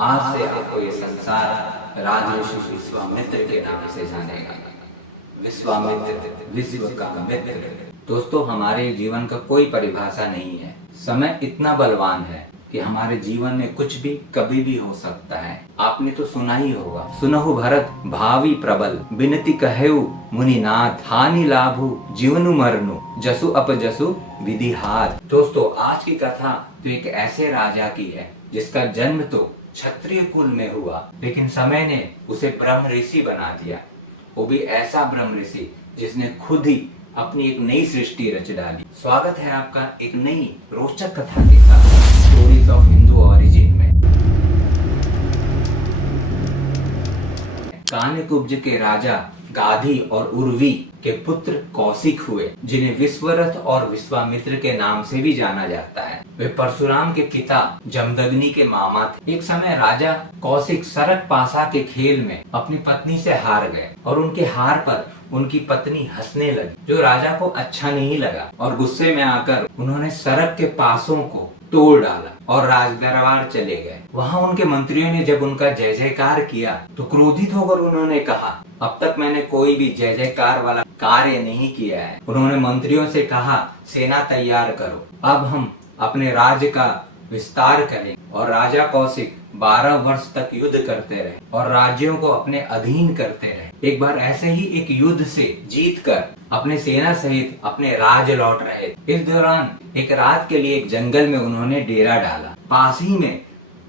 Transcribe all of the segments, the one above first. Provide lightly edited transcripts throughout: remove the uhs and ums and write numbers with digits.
आज से आपको ये संसार राजऋषि विश्वामित्र के नाम से जानेगा। विश्वामित्र, विश्व का मित्र। दोस्तों, हमारे जीवन का कोई परिभाषा नहीं है। समय इतना बलवान है कि हमारे जीवन में कुछ भी कभी भी हो सकता है। आपने तो सुना ही होगा, सुनहु भरत भावी प्रबल, बिनती कहेउ मुनिनाथ, हानि लाभु जीवनु मरनु, जसु अपजसु विधि हाथ। दोस्तों, आज की कथा तो एक ऐसे राजा की है जिसका जन्म तो क्षत्रिय कुल में हुआ, लेकिन समय ने उसे ब्रह्म ऋषि बना दिया। वो भी ऐसा ब्रह्म ऋषि जिसने खुद ही अपनी एक नई सृष्टि रच डाली। स्वागत है आपका एक नई रोचक कथा के साथ, स्टोरीज ऑफ हिंदू ओरिजिन में। कान्यकुब्ज के राजा गाधी और उर्वी के पुत्र कौशिक हुए, जिन्हें विश्वरथ और विश्वामित्र के नाम से भी जाना जाता है। वे परशुराम के पिता जमदग्नि के मामा थे। एक समय राजा कौशिक सरक पासा के खेल में अपनी पत्नी से हार गए और उनके हार पर उनकी पत्नी हंसने लगी, जो राजा को अच्छा नहीं लगा और गुस्से में आकर उन्होंने सरक के पासों को तोड़ डाला और राजदरबार चले गए। वहाँ उनके मंत्रियों ने जब उनका जय जयकार किया तो क्रोधित होकर उन्होंने कहा, अब तक मैंने कोई भी जय जयकार वाला कार्य नहीं किया है। उन्होंने मंत्रियों से कहा, सेना तैयार करो, अब हम अपने राज्य का विस्तार करें। और राजा कौशिक 12 वर्ष तक युद्ध करते रहे और राज्यों को अपने अधीन करते रहे। एक बार ऐसे ही एक युद्ध से जीतकर अपने सेना सहित अपने राज्य लौट रहे। इस दौरान एक रात के लिए एक जंगल में उन्होंने डेरा डाला। पास ही में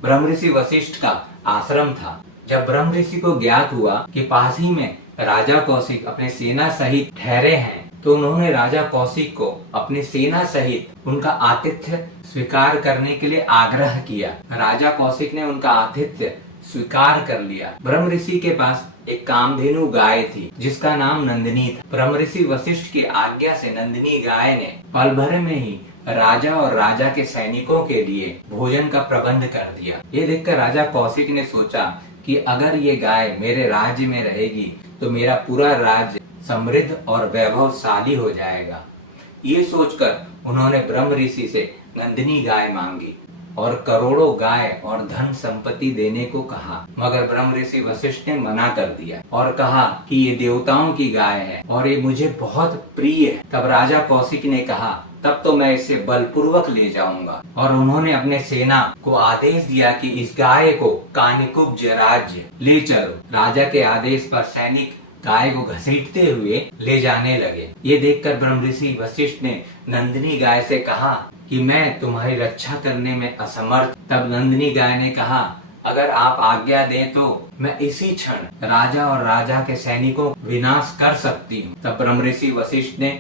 ब्रह्म ऋषि वशिष्ठ का आश्रम था। जब ब्रह्म ऋषि को ज्ञात हुआ कि पास ही में राजा कौशिक अपने सेना सहित ठहरे हैं, तो उन्होंने राजा कौशिक को अपनी सेना सहित उनका आतिथ्य स्वीकार करने के लिए आग्रह किया। राजा कौशिक ने उनका आतिथ्य स्वीकार कर लिया। ब्रह्म ऋषि के पास एक कामधेनु गाय थी जिसका नाम नंदिनी था। ब्रह्म ऋषि वशिष्ठ की आज्ञा से नंदिनी गाय ने पल भर में ही राजा और राजा के सैनिकों के लिए भोजन का प्रबंध कर दिया। ये देखकर राजा कौशिक ने सोचा कि अगर ये गाय मेरे राज्य में रहेगी तो मेरा पूरा राज्य समृद्ध और वैभवशाली हो जाएगा। ये सोचकर उन्होंने ब्रह्म ऋषि से नंदिनी गाय मांगी और करोड़ों गाय और धन संपत्ति देने को कहा, मगर ब्रह्म ऋषि वशिष्ठ ने मना कर दिया और कहा कि ये देवताओं की गाय है और ये मुझे बहुत प्रिय है। तब राजा कौशिक ने कहा, तब तो मैं इसे बलपूर्वक ले जाऊंगा। और उन्होंने अपने सेना को आदेश दिया कि इस गाय को कान्यकुब्ज राज्य ले चलो। राजा के आदेश पर सैनिक गाय को घसीटते हुए ले जाने लगे। ये देखकर ब्रह्म ऋषि वशिष्ठ ने नंदिनी गाय से कहा कि मैं तुम्हारी रक्षा करने में असमर्थ। तब नंदिनी गाय ने कहा, अगर आप आज्ञा दें तो मैं इसी क्षण राजा और राजा के सैनिकों को विनाश कर सकती हूँ। तब ब्रह्म ऋषि वशिष्ठ ने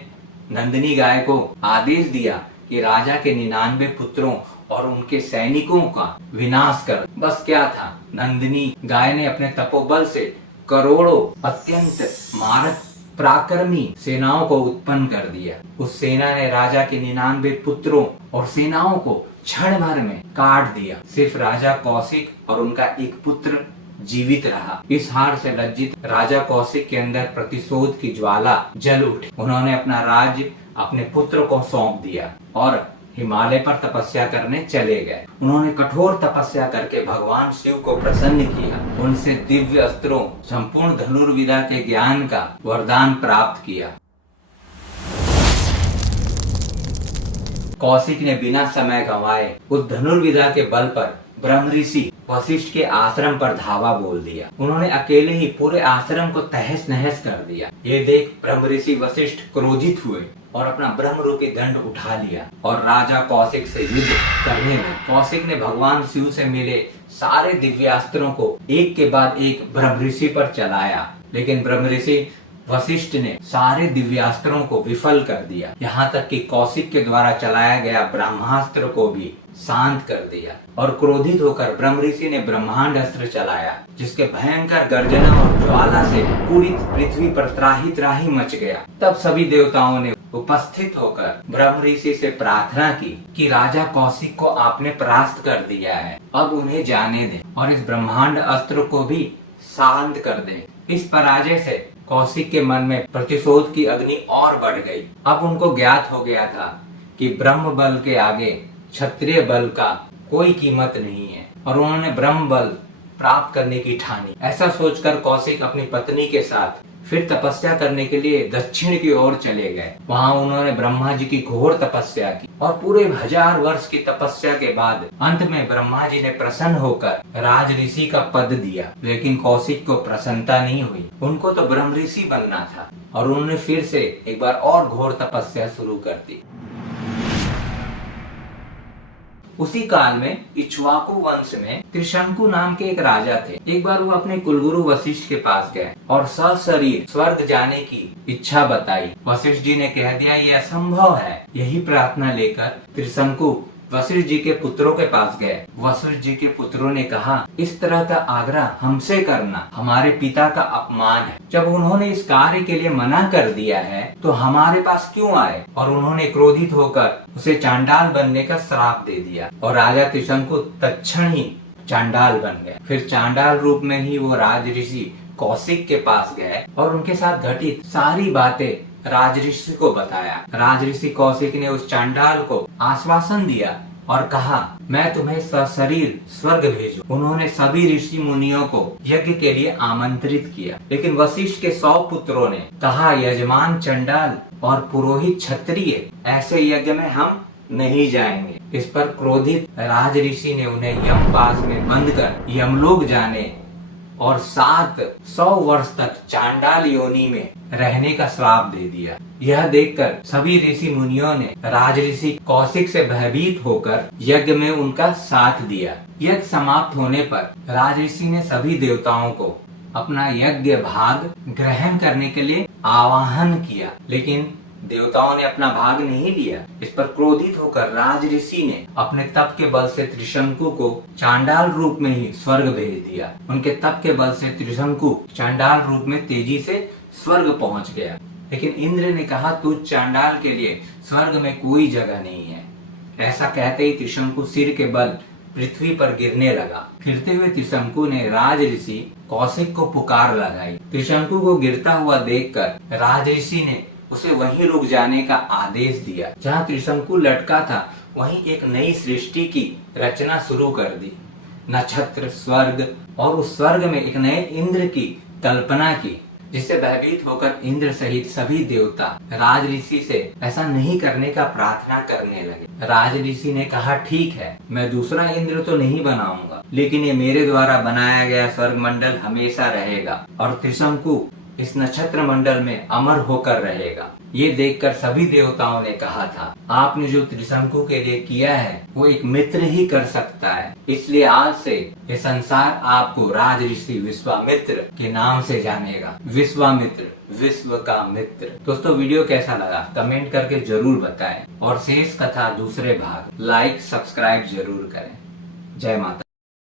नंदिनी गाय को आदेश दिया कि राजा के 99 पुत्रों और उनके सैनिकों का विनाश कर। बस क्या था, नंदिनी गाय ने अपने तपोबल से करोड़ों अत्यंत मारक पराक्रमी सेनाओं को उत्पन्न कर दिया। उस सेना ने राजा के 99 पुत्रों और सेनाओं को क्षण भर में काट दिया। सिर्फ राजा कौशिक और उनका एक पुत्र जीवित रहा। इस हार से लज्जित राजा कौशिक के अंदर प्रतिशोध की ज्वाला जल उठी। उन्होंने अपना राज्य अपने पुत्र को सौंप दिया और हिमालय पर तपस्या करने चले गए। उन्होंने कठोर तपस्या करके भगवान शिव को प्रसन्न किया। उनसे दिव्य अस्त्रों, संपूर्ण धनुर्विद्या के ज्ञान का वरदान प्राप्त किया। कौशिक ने बिना समय गंवाए उस धनुर्विद्या के बल पर ब्रह्म ऋषि वशिष्ठ के आश्रम पर धावा बोल दिया। उन्होंने अकेले ही पूरे आश्रम को तहस नहस कर दिया। ये देख ब्रह्म ऋषि वशिष्ठ क्रोधित हुए और अपना ब्रह्म रूपी दंड उठा लिया और राजा कौशिक से युद्ध करने लगे। कौशिक ने भगवान शिव से मिले सारे दिव्यास्त्रों को एक के बाद एक ब्रह्म ऋषि पर चलाया, लेकिन ब्रह्म ऋषि वशिष्ठ ने सारे दिव्यास्त्रों को विफल कर दिया। यहाँ तक कि कौशिक के द्वारा चलाया गया ब्रह्मास्त्र को भी शांत कर दिया। और क्रोधित होकर ब्रह्म ऋषि ने ब्रह्मांड अस्त्र चलाया, जिसके भयंकर गर्जना और ज्वाला से पूरी पृथ्वी पर त्राही त्राही मच गया। तब सभी देवताओं ने उपस्थित होकर ब्रह्म ऋषि से प्रार्थना की कि राजा कौशिक को आपने परास्त कर दिया है, अब उन्हें जाने दें और इस ब्रह्मांड अस्त्र को भी शांत कर दें। इस पराजय से कौशिक के मन में प्रतिशोध की अग्नि और बढ़ गई। अब उनको ज्ञात हो गया था कि ब्रह्म बल के आगे क्षत्रिय बल का कोई कीमत नहीं है और उन्होंने ब्रह्म बल प्राप्त करने की ठानी। ऐसा सोचकर कौशिक अपनी पत्नी के साथ फिर तपस्या करने के लिए दक्षिण की ओर चले गए। वहां उन्होंने ब्रह्मा जी की घोर तपस्या की और पूरे 1000 वर्ष की तपस्या के बाद अंत में ब्रह्मा जी ने प्रसन्न होकर राज ऋषि का पद दिया। लेकिन कौशिक को प्रसन्नता नहीं हुई, उनको तो ब्रह्म ऋषि बनना था और उन्होंने फिर से एक बार और घोर तपस्या शुरू कर दी। उसी काल में इक्ष्वाकु वंश में त्रिशंकु नाम के एक राजा थे। एक बार वो अपने कुलगुरु वशिष्ठ के पास गए और सशरीर स्वर्ग जाने की इच्छा बताई। वशिष्ठ जी ने कह दिया ये असंभव है। यही प्रार्थना लेकर त्रिशंकु वशिष्ठ जी के पुत्रों के पास गए। वशिष्ठ जी के पुत्रों ने कहा इस तरह का आग्रह हमसे करना हमारे पिता का अपमान है। जब उन्होंने इस कार्य के लिए मना कर दिया है तो हमारे पास क्यों आए। और उन्होंने क्रोधित होकर उसे चांडाल बनने का श्राप दे दिया और राजा त्रिशंकु तत्क्षण ही चांडाल बन गया। फिर चांडाल रूप में ही वो राज ऋषि कौशिक के पास गए और उनके साथ घटित सारी बातें राज ऋषि को बताया। राज ऋषि कौशिक ने उस चांडाल को आश्वासन दिया और कहा मैं तुम्हें सशरीर स्वर्ग भेजूं। उन्होंने सभी ऋषि मुनियों को यज्ञ के लिए आमंत्रित किया। लेकिन वशिष्ठ के 100 पुत्रों ने कहा यजमान चंडाल और पुरोहित क्षत्रिय ऐसे यज्ञ में हम नहीं जाएंगे। इस पर क्रोधित राज ऋषि ने उन्हें यमपास में बंद कर यमलोक जाने और 700 वर्ष तक चांडाल योनि में रहने का श्राप दे दिया। यह देखकर सभी ऋषि मुनियों ने राज ऋषि कौशिक से भयभीत होकर यज्ञ में उनका साथ दिया। यज्ञ समाप्त होने पर राज ऋषि ने सभी देवताओं को अपना यज्ञ भाग ग्रहण करने के लिए आवाहन किया, लेकिन देवताओं ने अपना भाग नहीं लिया। इस पर क्रोधित होकर राज ऋषि ने अपने तप के बल से त्रिशंकु को चांडाल रूप में ही स्वर्ग भेज दिया। उनके तप के बल से त्रिशंकु चांडाल रूप में तेजी से स्वर्ग पहुंच गया। लेकिन इंद्र ने कहा तू चांडाल के लिए स्वर्ग में कोई जगह नहीं है। ऐसा कहते ही त्रिशंकु सिर के बल पृथ्वी पर गिरने लगा। गिरते हुए त्रिशंकु ने राज ऋषि कौशिक को पुकार लगाई। त्रिशंकु को गिरता हुआ देखकर राज ऋषि ने उसे वहीं रुक जाने का आदेश दिया। जहाँ त्रिशंकु लटका था वहीं एक नई सृष्टि की रचना शुरू कर दी। नक्षत्र, स्वर्ग और उस स्वर्ग में एक नए इंद्र की कल्पना की, जिससे भयभीत होकर इंद्र सहित सभी देवता राज ऋषि से ऐसा नहीं करने का प्रार्थना करने लगे। राज ऋषि ने कहा ठीक है, मैं दूसरा इंद्र तो नहीं बनाऊंगा, लेकिन ये मेरे द्वारा बनाया गया स्वर्ग मंडल हमेशा रहेगा और त्रिशंकु इस नक्षत्र मंडल में अमर होकर रहेगा। ये देखकर सभी देवताओं ने कहा था आपने जो त्रिशंकु के लिए किया है वो एक मित्र ही कर सकता है, इसलिए आज से ये संसार आपको राज ऋषि विश्वामित्र के नाम से जानेगा। विश्वामित्र, विश्व का मित्र। दोस्तों वीडियो कैसा लगा कमेंट करके जरूर बताएं और शेष कथा दूसरे भाग लाइक सब्सक्राइब जरूर करें। जय माता।